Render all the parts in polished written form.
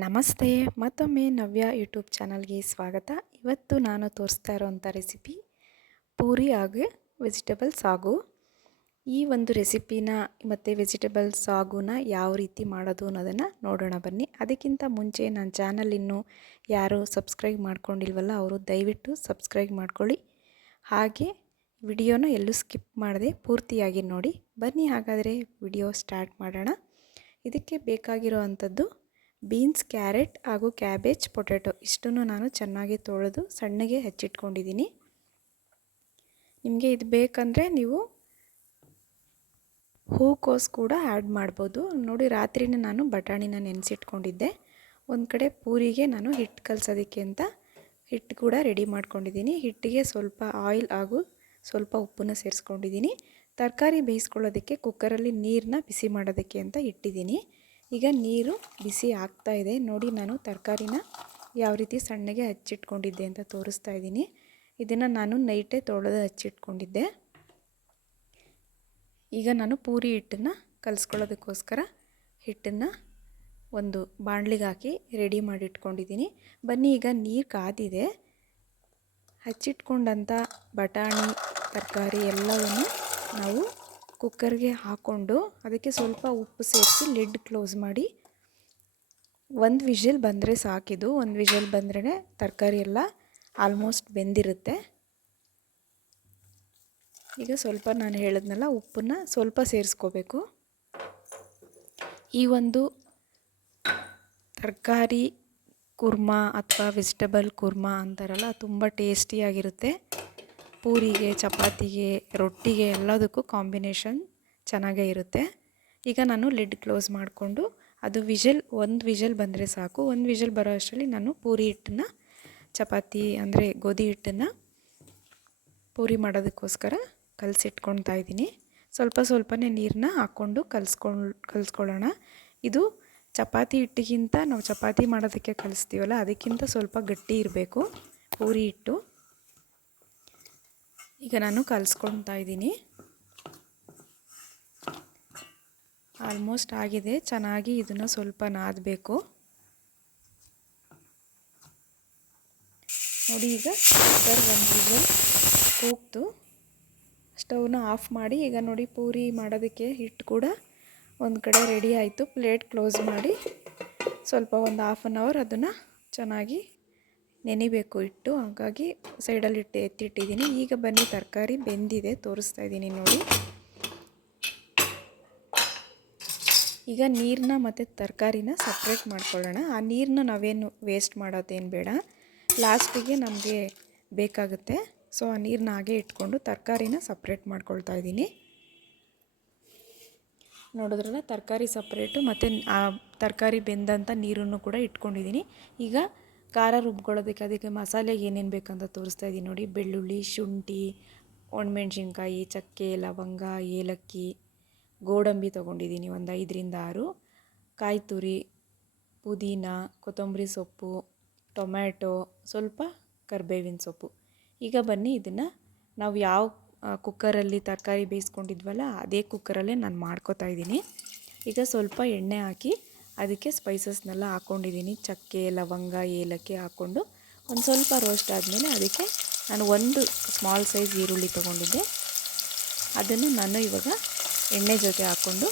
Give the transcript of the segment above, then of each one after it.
ನಮಸ್ತೆ, ಮತ್ತೊಮ್ಮೆ ನವ್ಯ ಯೂಟ್ಯೂಬ್ ಚಾನಲ್ಗೆ ಸ್ವಾಗತ. ಇವತ್ತು ನಾನು ತೋರಿಸ್ತಾ ಇರೋವಂಥ ರೆಸಿಪಿ ಪೂರಿ ಹಾಗೂ ವೆಜಿಟೇಬಲ್ ಸಾಗು. ಈ ಒಂದು ರೆಸಿಪಿನ ಮತ್ತು ವೆಜಿಟೇಬಲ್ ಸಾಗುನ ಯಾವ ರೀತಿ ಮಾಡೋದು ಅನ್ನೋದನ್ನು ನೋಡೋಣ ಬನ್ನಿ. ಅದಕ್ಕಿಂತ ಮುಂಚೆ ನನ್ನ ಚಾನಲ್ ಇನ್ನೂ ಯಾರು ಸಬ್ಸ್ಕ್ರೈಬ್ ಮಾಡ್ಕೊಂಡಿಲ್ವಲ್ಲ ಅವರು ದಯವಿಟ್ಟು ಸಬ್ಸ್ಕ್ರೈಬ್ ಮಾಡ್ಕೊಳ್ಳಿ. ಹಾಗೆ ವಿಡಿಯೋನ ಎಲ್ಲೂ ಸ್ಕಿಪ್ ಮಾಡದೆ ಪೂರ್ತಿಯಾಗಿ ನೋಡಿ. ಬನ್ನಿ ಹಾಗಾದರೆ ವಿಡಿಯೋ ಸ್ಟಾರ್ಟ್ ಮಾಡೋಣ. ಇದಕ್ಕೆ ಬೇಕಾಗಿರೋ ಅಂಥದ್ದು ಬೀನ್ಸ್, ಕ್ಯಾರೆಟ್ ಹಾಗೂ ಕ್ಯಾಬೇಜ್, ಪೊಟ್ಯಾಟೊ ಇಷ್ಟನ್ನು ನಾನು ಚೆನ್ನಾಗಿ ತೊಳೆದು ಸಣ್ಣಗೆ ಹೆಚ್ಚಿಟ್ಕೊಂಡಿದ್ದೀನಿ. ನಿಮಗೆ ಇದು ಬೇಕಂದರೆ ನೀವು ಹೂಕೋಸು ಕೂಡ ಆ್ಯಡ್ ಮಾಡ್ಬೋದು. ನೋಡಿ, ರಾತ್ರಿನೇ ನಾನು ಬಟಾಣಿನ ನೆನೆಸಿಟ್ಕೊಂಡಿದ್ದೆ. ಒಂದು ಕಡೆ ಪೂರಿಗೆ ನಾನು ಹಿಟ್ಟು ಕಲಸೋದಕ್ಕೆ ಅಂತ ಹಿಟ್ಟು ಕೂಡ ರೆಡಿ ಮಾಡ್ಕೊಂಡಿದ್ದೀನಿ. ಹಿಟ್ಟಿಗೆ ಸ್ವಲ್ಪ ಆಯಿಲ್ ಹಾಗೂ ಸ್ವಲ್ಪ ಉಪ್ಪನ್ನು ಸೇರಿಸ್ಕೊಂಡಿದ್ದೀನಿ. ತರಕಾರಿ ಬೇಯಿಸ್ಕೊಳ್ಳೋದಕ್ಕೆ ಕುಕ್ಕರಲ್ಲಿ ನೀರನ್ನ ಬಿಸಿ ಮಾಡೋದಕ್ಕೆ ಅಂತ ಇಟ್ಟಿದ್ದೀನಿ. ಈಗ ನೀರು ಬಿಸಿ ಆಗ್ತಾ ಇದೆ. ನೋಡಿ, ನಾನು ತರಕಾರಿನ ಯಾವ ರೀತಿ ಸಣ್ಣಗೆ ಹಚ್ಚಿಟ್ಕೊಂಡಿದ್ದೆ ಅಂತ ತೋರಿಸ್ತಾ ಇದ್ದೀನಿ. ಇದನ್ನು ನಾನು ನೈಟೇ ತೊಳೆದು ಹಚ್ಚಿಟ್ಕೊಂಡಿದ್ದೆ. ಈಗ ನಾನು ಪೂರಿ ಹಿಟ್ಟನ್ನು ಕಲಿಸ್ಕೊಳ್ಳೋದಕ್ಕೋಸ್ಕರ ಹಿಟ್ಟನ್ನು ಒಂದು ಬಾಣಲಿಗೆ ಹಾಕಿ ರೆಡಿ ಮಾಡಿ ಇಟ್ಕೊಂಡಿದ್ದೀನಿ. ಬನ್ನಿ, ಈಗ ನೀರು ಕಾದಿದೆ. ಹಚ್ಚಿಟ್ಕೊಂಡಂಥ ಬಟಾಣಿ ತರಕಾರಿ ಎಲ್ಲವನ್ನು ನಾವು ಕುಕ್ಕರ್ಗೆ ಹಾಕ್ಕೊಂಡು ಅದಕ್ಕೆ ಸ್ವಲ್ಪ ಉಪ್ಪು ಸೇರಿಸಿ ಲಿಡ್ ಕ್ಲೋಸ್ ಮಾಡಿ ಒಂದು ವಿಷಲ್ ಬಂದರೆ ಸಾಕಿದು. ಒಂದು ವಿಷಲ್ ಬಂದ್ರೇ ತರಕಾರಿ ಎಲ್ಲ ಆಲ್ಮೋಸ್ಟ್ ಬೆಂದಿರುತ್ತೆ. ಈಗ ಸ್ವಲ್ಪ ನಾನು ಹೇಳಿದ್ನಲ್ಲ, ಉಪ್ಪನ್ನು ಸ್ವಲ್ಪ ಸೇರಿಸ್ಕೋಬೇಕು. ಈ ಒಂದು ತರಕಾರಿ ಕುರ್ಮಾ ಅಥವಾ ವೆಜಿಟೇಬಲ್ ಕುರ್ಮಾ ಅಂತಾರಲ್ಲ, ತುಂಬ ಟೇಸ್ಟಿಯಾಗಿರುತ್ತೆ. ಪೂರಿಗೆ, ಚಪಾತಿಗೆ, ರೊಟ್ಟಿಗೆ ಎಲ್ಲದಕ್ಕೂ ಕಾಂಬಿನೇಷನ್ ಚೆನ್ನಾಗೇ ಇರುತ್ತೆ. ಈಗ ನಾನು ಲಿಡ್ ಕ್ಲೋಸ್ ಮಾಡಿಕೊಂಡು ಅದು ಒಂದು ವಿಷಲ್ ಬಂದರೆ ಸಾಕು. ಒಂದು ವಿಷಲ್ ಬರೋ ಅಷ್ಟರಲ್ಲಿ ನಾನು ಪೂರಿ ಹಿಟ್ಟನ್ನು, ಚಪಾತಿ ಅಂದರೆ ಗೋಧಿ ಹಿಟ್ಟನ್ನು ಪೂರಿ ಮಾಡೋದಕ್ಕೋಸ್ಕರ ಕಲಸಿಟ್ಕೊಳ್ತಾ ಇದ್ದೀನಿ. ಸ್ವಲ್ಪ ಸ್ವಲ್ಪನೇ ನೀರನ್ನ ಹಾಕ್ಕೊಂಡು ಕಲಿಸ್ಕೊಳ್ಳೋಣ. ಇದು ಚಪಾತಿ ಹಿಟ್ಟಿಗಿಂತ ನಾವು ಚಪಾತಿ ಮಾಡೋದಕ್ಕೆ ಕಲಿಸ್ತೀವಲ್ಲ, ಅದಕ್ಕಿಂತ ಸ್ವಲ್ಪ ಗಟ್ಟಿ ಇರಬೇಕು ಪೂರಿ ಹಿಟ್ಟು. ಈಗ ನಾನು ಕಲಿಸ್ಕೊಳ್ತಾ ಇದ್ದೀನಿ. ಆಲ್ಮೋಸ್ಟ್ ಆಗಿದೆ. ಚೆನ್ನಾಗಿ ಇದನ್ನು ಸ್ವಲ್ಪ ನಾದಬೇಕು. ನೋಡಿ, ಈಗ ಕುಕ್ಕರ್ ಒಂದು ವಿಷಲ್ ಕೂಗ್ತು. ಸ್ಟವ್ನ ಆಫ್ ಮಾಡಿ ಈಗ ನೋಡಿ, ಪೂರಿ ಮಾಡೋದಕ್ಕೆ ಹಿಟ್ಟು ಕೂಡ ಒಂದು ಕಡೆ ರೆಡಿ ಆಯಿತು. ಪ್ಲೇಟ್ ಕ್ಲೋಸ್ ಮಾಡಿ ಸ್ವಲ್ಪ ಒಂದು ಹಾಫ್ ಆನ್ ಅವರ್ ಅದನ್ನು ಚೆನ್ನಾಗಿ ನೆನಿಬೇಕು ಹಿಟ್ಟು. ಹಾಗಾಗಿ ಸೈಡಲ್ಲಿ ಎತ್ತಿಟ್ಟಿದ್ದೀನಿ. ಈಗ ಬನ್ನಿ, ತರಕಾರಿ ಬೆಂದಿದೆ, ತೋರಿಸ್ತಾ ಇದ್ದೀನಿ ನೋಡಿ. ಈಗ ನೀರನ್ನ ಮತ್ತು ತರಕಾರಿನ ಸಪ್ರೇಟ್ ಮಾಡ್ಕೊಳ್ಳೋಣ. ಆ ನೀರನ್ನ ನಾವೇನು ವೇಸ್ಟ್ ಮಾಡೋದೇನು ಬೇಡ, ಲಾಸ್ಟಿಗೆ ನಮಗೆ ಬೇಕಾಗುತ್ತೆ. ಸೊ ಆ ನೀರನ್ನ ಹಾಗೆ ಇಟ್ಕೊಂಡು ತರಕಾರಿನ ಸಪ್ರೇಟ್ ಮಾಡ್ಕೊಳ್ತಾ ಇದ್ದೀನಿ. ನೋಡಿದ್ರಲ್ಲ, ತರಕಾರಿ ಸಪ್ರೇಟು ಮತ್ತು ಆ ತರಕಾರಿ ಬೆಂದಂಥ ನೀರನ್ನು ಕೂಡ ಇಟ್ಕೊಂಡಿದ್ದೀನಿ. ಈಗ ಖಾರ ರುಬ್ಕೊಳ್ಳೋದಕ್ಕೆ ಅದಕ್ಕೆ ಮಸಾಲೆಗೆ ಏನೇನು ಬೇಕಂತ ತೋರಿಸ್ತಾ ಇದ್ದೀನಿ ನೋಡಿ. ಬೆಳ್ಳುಳ್ಳಿ, ಶುಂಠಿ, ಒಣಮೆಣ್ಸಿನ್ಕಾಯಿ, ಚಕ್ಕೆ, ಲವಂಗ, ಏಲಕ್ಕಿ, ಗೋಡಂಬಿ ತೊಗೊಂಡಿದ್ದೀನಿ ಒಂದು 5ರಿಂದ 6, ಕಾಯಿ ತುರಿ, ಪುದೀನ, ಕೊತ್ತಂಬರಿ ಸೊಪ್ಪು, ಟೊಮ್ಯಾಟೊ, ಸ್ವಲ್ಪ ಕರಿಬೇವಿನ ಸೊಪ್ಪು. ಈಗ ಬನ್ನಿ, ಇದನ್ನು ನಾವು ಯಾವ ಕುಕ್ಕರಲ್ಲಿ ತರಕಾರಿ ಬೇಯಿಸ್ಕೊಂಡಿದ್ವಲ್ಲ ಅದೇ ಕುಕ್ಕರಲ್ಲೇ ನಾನು ಮಾಡ್ಕೋತಾ ಇದ್ದೀನಿ. ಈಗ ಸ್ವಲ್ಪ ಎಣ್ಣೆ ಹಾಕಿ ಅದಕ್ಕೆ ಸ್ಪೈಸಸ್ನೆಲ್ಲ ಹಾಕ್ಕೊಂಡಿದ್ದೀನಿ. ಚಕ್ಕೆ, ಲವಂಗ, ಏಲಕ್ಕಿ ಹಾಕ್ಕೊಂಡು ಒಂದು ಸ್ವಲ್ಪ ರೋಸ್ಟ್ ಆದಮೇಲೆ ಅದಕ್ಕೆ ನಾನು ಒಂದು ಸ್ಮಾಲ್ ಸೈಜ್ ಈರುಳ್ಳಿ ತೊಗೊಂಡಿದ್ದೆ. ಅದನ್ನು ನಾನು ಇವಾಗ ಎಣ್ಣೆ ಜೊತೆ ಹಾಕ್ಕೊಂಡು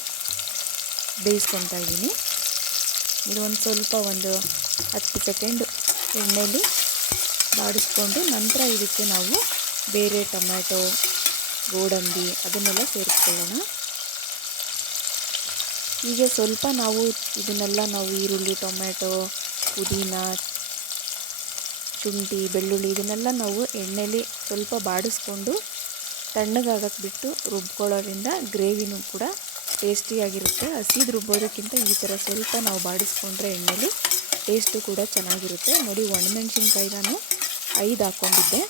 ಬೇಯಿಸ್ಕೊತಾ ಇದ್ದೀನಿ. ಇದು ಒಂದು 10 ಸೆಕೆಂಡ್ ಎಣ್ಣೆಯಲ್ಲಿ ಬಾಡಿಸ್ಕೊಂಡು ನಂತರ ಇದಕ್ಕೆ ನಾವು ಬೇರೆ ಟೊಮ್ಯಾಟೊ, ಗೋಡಂಬಿ ಅದನ್ನೆಲ್ಲ ಸೇರಿಸ್ಕೊಳ್ಳೋಣ. ಈಗ ಸ್ವಲ್ಪ ಇದನ್ನೆಲ್ಲ ನಾವು ಈರುಳ್ಳಿ, ಟೊಮ್ಯಾಟೊ, ಪುದೀನ, ಶುಂಠಿ, ಬೆಳ್ಳುಳ್ಳಿ ಇದನ್ನೆಲ್ಲ ನಾವು ಎಣ್ಣೆಯಲ್ಲಿ ಸ್ವಲ್ಪ ಬಾಡಿಸ್ಕೊಂಡು ತಣ್ಣಗಾಗಕ್ಕೆ ಬಿಟ್ಟು ರುಬ್ಕೊಳ್ಳೋದ್ರಿಂದ ಗ್ರೇವಿನೂ ಕೂಡ ಟೇಸ್ಟಿಯಾಗಿರುತ್ತೆ. ಹಸಿದು ರುಬ್ಬೋದಕ್ಕಿಂತ ಈ ಥರ ಸ್ವಲ್ಪ ನಾವು ಬಾಡಿಸ್ಕೊಂಡ್ರೆ ಎಣ್ಣೆಲಿ ಟೇಸ್ಟು ಕೂಡ ಚೆನ್ನಾಗಿರುತ್ತೆ. ನೋಡಿ, ಒಣಮೆಣ್ಸಿನ್ಕಾಯಿ ನಾನು 5 ಹಾಕ್ಕೊಂಡಿದ್ದೆ.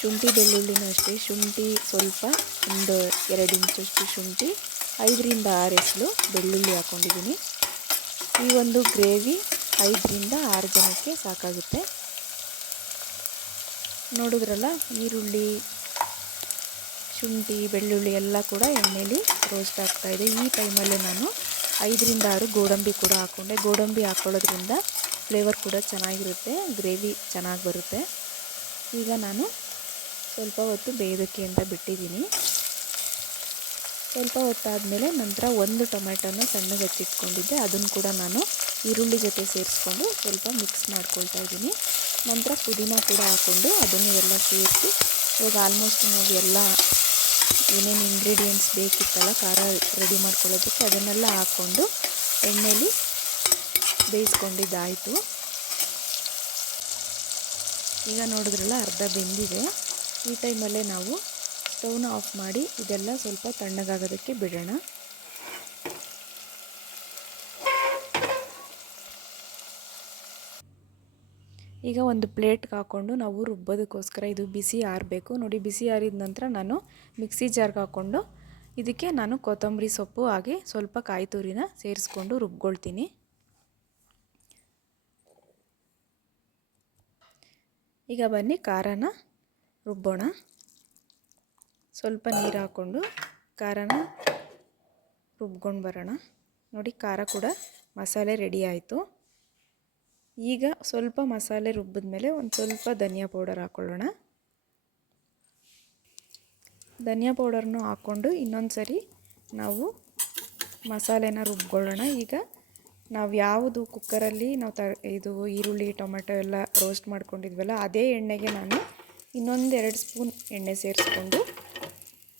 ಶುಂಠಿ, ಬೆಳ್ಳುಳ್ಳಿನೂ ಅಷ್ಟೇ. ಶುಂಠಿ ಸ್ವಲ್ಪ ಒಂದು 2 ಇಂಚಷ್ಟು ಶುಂಠಿ, 5ರಿಂದ 6 ಎಸಳು ಬೆಳ್ಳುಳ್ಳಿ ಹಾಕ್ಕೊಂಡಿದ್ದೀನಿ. ಈ ಒಂದು ಗ್ರೇವಿ 5ರಿಂದ 6 ಜನಕ್ಕೆ ಸಾಕಾಗುತ್ತೆ. ನೋಡಿದ್ರಲ್ಲ, ಈರುಳ್ಳಿ, ಶುಂಠಿ, ಬೆಳ್ಳುಳ್ಳಿ ಎಲ್ಲ ಕೂಡ ಎಣ್ಣೆಲಿ ರೋಸ್ಟ್ ಆಗ್ತಾಯಿದೆ. ಈ ಟೈಮಲ್ಲಿ ನಾನು 5ರಿಂದ 6 ಗೋಡಂಬಿ ಕೂಡ ಹಾಕ್ಕೊಂಡೆ. ಗೋಡಂಬಿ ಹಾಕ್ಕೊಳ್ಳೋದ್ರಿಂದ ಫ್ಲೇವರ್ ಕೂಡ ಚೆನ್ನಾಗಿರುತ್ತೆ, ಗ್ರೇವಿ ಚೆನ್ನಾಗಿ ಬರುತ್ತೆ. ಈಗ ನಾನು ಸ್ವಲ್ಪ ಹೊತ್ತು ಬೇಯೋದಕ್ಕೆ ಅಂತ ಬಿಟ್ಟಿದ್ದೀನಿ. ಸ್ವಲ್ಪ ಹೊತ್ತಾದಮೇಲೆ ನಂತರ ಒಂದು ಟೊಮೆಟೊನ ಸಣ್ಣಗೆ ಹಚ್ಚಿಟ್ಕೊಂಡಿದ್ದೆ, ಅದನ್ನು ಕೂಡ ನಾನು ಈರುಳ್ಳಿ ಜೊತೆ ಸೇರಿಸ್ಕೊಂಡು ಸ್ವಲ್ಪ ಮಿಕ್ಸ್ ಮಾಡ್ಕೊಳ್ತಾ ಇದ್ದೀನಿ. ನಂತರ ಪುದೀನ ಕೂಡ ಹಾಕ್ಕೊಂಡು ಅದನ್ನು ಎಲ್ಲ ಸೇರಿಸಿ ಇವಾಗ ಆಲ್ಮೋಸ್ಟ್ ನಾವು ಎಲ್ಲ ಏನೇನು ಇಂಗ್ರೀಡಿಯೆಂಟ್ಸ್ ಬೇಕಿತ್ತಲ್ಲ ಖಾರ ರೆಡಿ ಮಾಡ್ಕೊಳ್ಳೋದಕ್ಕೆ ಅದನ್ನೆಲ್ಲ ಹಾಕ್ಕೊಂಡು ಎಣ್ಣೆಲಿ ಬೇಯಿಸ್ಕೊಂಡಿದ್ದಾಯಿತು. ಈಗ ನೋಡಿದ್ರಲ್ಲ ಅರ್ಧ ಬೆಂದಿದೆ. ಈ ಟೈಮಲ್ಲೇ ನಾವು ಸ್ಟವ್ನ ಆಫ್ ಮಾಡಿ ಇದೆಲ್ಲ ಸ್ವಲ್ಪ ತಣ್ಣಗಾಗೋದಕ್ಕೆ ಬಿಡೋಣ. ಈಗ ಒಂದು ಪ್ಲೇಟ್ಗೆ ಹಾಕ್ಕೊಂಡು ನಾವು ರುಬ್ಬೋದಕ್ಕೋಸ್ಕರ ಇದು ಬಿಸಿ ಆರಬೇಕು ನೋಡಿ. ಬಿಸಿ ಆರಿದ ನಂತರ ನಾನು ಮಿಕ್ಸಿ ಜಾರ್ಗೆ ಹಾಕ್ಕೊಂಡು ಇದಕ್ಕೆ ನಾನು ಕೊತ್ತಂಬರಿ ಸೊಪ್ಪು ಹಾಗೆ ಸ್ವಲ್ಪ ಕಾಯಿ ತುರಿನ ಸೇರಿಸ್ಕೊಂಡು ರುಬ್ಕೊಳ್ತೀನಿ. ಈಗ ಬನ್ನಿ ಖಾರನ ರುಬ್ಬೋಣ. ಸ್ವಲ್ಪ ನೀರು ಹಾಕ್ಕೊಂಡು ಖಾರನ ರುಬ್ಕೊಂಡು ಬರೋಣ. ನೋಡಿ ಖಾರ ಕೂಡ ಮಸಾಲೆ ರೆಡಿ ಆಯಿತು. ಈಗ ಸ್ವಲ್ಪ ಮಸಾಲೆ ರುಬ್ಬಿದ ಮೇಲೆ ಒಂದು ಸ್ವಲ್ಪ ಧನಿಯಾ ಪೌಡರ್ ಹಾಕ್ಕೊಳ್ಳೋಣ. ಧನಿಯಾ ಪೌಡರ್ನು ಹಾಕ್ಕೊಂಡು ಇನ್ನೊಂದು ಸರಿ ನಾವು ಮಸಾಲೆನ ರುಬ್ಕೊಳ್ಳೋಣ. ಈಗ ನಾವು ಯಾವುದು ಕುಕ್ಕರಲ್ಲಿ ನಾವು ಇದು ಈರುಳ್ಳಿ ಟೊಮೆಟೊ ಎಲ್ಲ ರೋಸ್ಟ್ ಮಾಡ್ಕೊಂಡಿದ್ವಲ್ಲ ಅದೇ ಎಣ್ಣೆಗೆ ನಾನು ಇನ್ನೊಂದು 2 ಸ್ಪೂನ್ ಎಣ್ಣೆ ಸೇರಿಸ್ಕೊಂಡು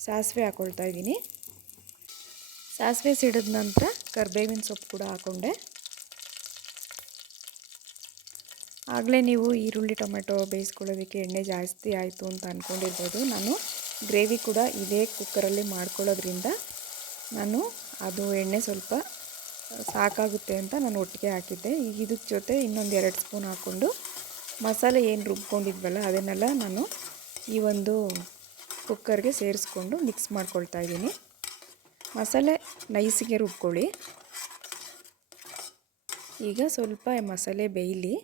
ಸಾಸಿವೆ ಹಾಕ್ಕೊಳ್ತಾ ಇದ್ದೀನಿ. ಸಾಸಿವೆ ಸಿಡಿದ ನಂತರ ಕರಿಬೇವಿನ ಸೊಪ್ಪು ಕೂಡ ಹಾಕ್ಕೊಂಡೆ. ಆಗಲೇ ನೀವು ಈರುಳ್ಳಿ ಟೊಮೆಟೊ ಬೇಯಿಸ್ಕೊಳ್ಳೋದಕ್ಕೆ ಎಣ್ಣೆ ಜಾಸ್ತಿ ಆಯಿತು ಅಂತ ಅಂದ್ಕೊಂಡಿರ್ಬೋದು. ನಾನು ಗ್ರೇವಿ ಕೂಡ ಇದೇ ಕುಕ್ಕರಲ್ಲಿ ಮಾಡ್ಕೊಳ್ಳೋದ್ರಿಂದ ನಾನು ಅದು ಎಣ್ಣೆ ಸ್ವಲ್ಪ ಸಾಕಾಗುತ್ತೆ ಅಂತ ನಾನು ಒಟ್ಟಿಗೆ ಹಾಕಿದ್ದೆ. ಈಗ ಇದಕ್ಕೆ ಜೊತೆ ಇನ್ನೊಂದು 2 ಸ್ಪೂನ್ ಹಾಕ್ಕೊಂಡು ಮಸಾಲೆ ಏನು ರುಬ್ಕೊಂಡಿದ್ವಲ್ಲ ಅದನ್ನೆಲ್ಲ ನಾನು ಈ ಒಂದು ಕುಕ್ಕರ್ಗೆ ಸೇರಿಸ್ಕೊಂಡು ಮಿಕ್ಸ್ ಮಾಡ್ಕೊಳ್ತಾ ಇದ್ದೀನಿ. ಮಸಾಲೆ ನೈಸಿಗೆ ರುಬ್ಕೊಳ್ಳಿ. ಈಗ ಸ್ವಲ್ಪ ಮಸಾಲೆ ಬೇಯಲಿ.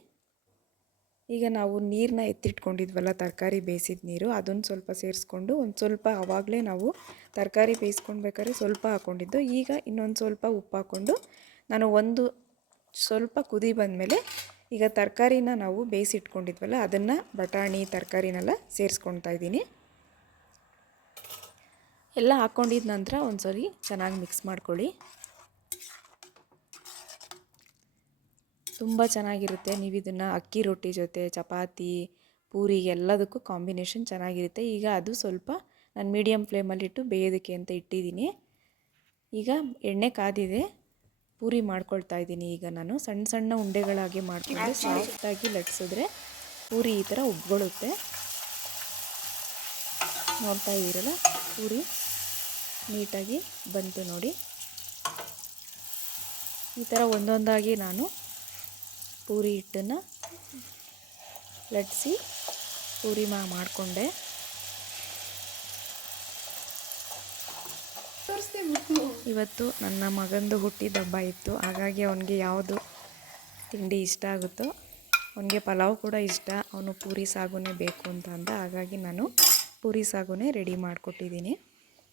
ಈಗ ನಾವು ನೀರನ್ನ ಎತ್ತಿಟ್ಕೊಂಡಿದ್ವಲ್ಲ ತರಕಾರಿ ಬೇಯಿಸಿದ ನೀರು, ಅದನ್ನು ಸ್ವಲ್ಪ ಸೇರಿಸ್ಕೊಂಡು ಒಂದು ಸ್ವಲ್ಪ ಆವಾಗಲೇ ನಾವು ತರಕಾರಿ ಬೇಯಿಸ್ಕೊಳ್ಬೇಕಾದ್ರೆ ಸ್ವಲ್ಪ ಹಾಕ್ಕೊಂಡಿದ್ದು. ಈಗ ಇನ್ನೊಂದು ಸ್ವಲ್ಪ ಉಪ್ಪು ಹಾಕ್ಕೊಂಡು ನಾನು ಒಂದು ಸ್ವಲ್ಪ ಕುದಿ ಬಂದಮೇಲೆ ಈಗ ತರಕಾರಿನ ನಾವು ಬೇಯಿಸಿಟ್ಕೊಂಡಿದ್ವಲ್ಲ ಅದನ್ನು ಬಟಾಣಿ ತರಕಾರಿನೆಲ್ಲ ಸೇರಿಸ್ಕೊಳ್ತಾ ಇದ್ದೀನಿ. ಎಲ್ಲ ಹಾಕ್ಕೊಂಡಿದ್ದ ನಂತರ ಒಂದು ಸರಿ ಚೆನ್ನಾಗಿ ಮಿಕ್ಸ್ ಮಾಡ್ಕೊಳ್ಳಿ. ತುಂಬ ಚೆನ್ನಾಗಿರುತ್ತೆ. ನೀವು ಇದನ್ನು ಅಕ್ಕಿ ರೊಟ್ಟಿ ಜೊತೆ, ಚಪಾತಿ, ಪೂರಿ ಎಲ್ಲದಕ್ಕೂ ಕಾಂಬಿನೇಷನ್ ಚೆನ್ನಾಗಿರುತ್ತೆ. ಈಗ ಅದು ಸ್ವಲ್ಪ ನಾನು ಮೀಡಿಯಮ್ ಫ್ಲೇಮಲ್ಲಿಟ್ಟು ಬೇಯೋದಕ್ಕೆ ಅಂತ ಇಟ್ಟಿದ್ದೀನಿ. ಈಗ ಎಣ್ಣೆ ಕಾದಿದೆ, ಪೂರಿ ಮಾಡ್ಕೊಳ್ತಾ ಇದ್ದೀನಿ. ಈಗ ನಾನು ಸಣ್ಣ ಸಣ್ಣ ಉಂಡೆಗಳಾಗಿ ಮಾಡಿಕೊಂಡು ಸಾಫ್ಟಾಗಿ ಲಟ್ಸಿದ್ರೆ ಪೂರಿ ಈ ಥರ ಉಬ್ಕೊಳ್ಳುತ್ತೆ. ನೋಡ್ತಾ ಇದ್ದೀರಲ್ಲ, ಪೂರಿ ನೀಟಾಗಿ ಬಂತು ನೋಡಿ. ಈ ಥರ ಒಂದೊಂದಾಗಿ ನಾನು ಪೂರಿ ಹಿಟ್ಟನ್ನು ಲಟ್ಟಿಸಿ ಪೂರಿ ಮಾಡಿಕೊಂಡೆ. ಇವತ್ತು ನನ್ನ ಮಗಂದು ಹುಟ್ಟಿದ ಹಬ್ಬ ಇತ್ತು. ಹಾಗಾಗಿ ಅವನಿಗೆ ಯಾವುದು ತಿಂಡಿ ಇಷ್ಟ ಆಗುತ್ತೋ, ಅವನಿಗೆ ಪಲಾವ್ ಕೂಡ ಇಷ್ಟ, ಅವನು ಪೂರಿ ಸಾಗುನೇ ಬೇಕು ಅಂತ ಅಂದ. ಹಾಗಾಗಿ ನಾನು ಪೂರಿ ಸಾಗುನೇ ರೆಡಿ ಮಾಡಿಕೊಟ್ಟಿದ್ದೀನಿ.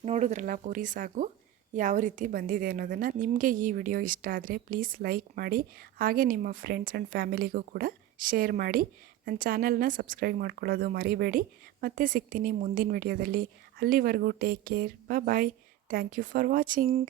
ನೋಡಿದ್ರಲ್ಲ ಪೂರಿ ಸಾಗು ಯಾವ ರೀತಿ ಬಂದಿದೆ ಅನ್ನೋದನ್ನು. ನಿಮಗೆ ಈ ವಿಡಿಯೋ ಇಷ್ಟ ಆದರೆ ಪ್ಲೀಸ್ ಲೈಕ್ ಮಾಡಿ, ಹಾಗೆ ನಿಮ್ಮ ಫ್ರೆಂಡ್ಸ್ ಆ್ಯಂಡ್ ಫ್ಯಾಮಿಲಿಗೂ ಕೂಡ ಶೇರ್ ಮಾಡಿ. ನನ್ನ ಚಾನಲ್ನ ಸಬ್ಸ್ಕ್ರೈಬ್ ಮಾಡ್ಕೊಳ್ಳೋದು ಮರಿಬೇಡಿ. ಮತ್ತೆ ಸಿಗ್ತೀನಿ ಮುಂದಿನ ವಿಡಿಯೋದಲ್ಲಿ. ಅಲ್ಲಿವರೆಗೂ take care, bye. Thank you for watching.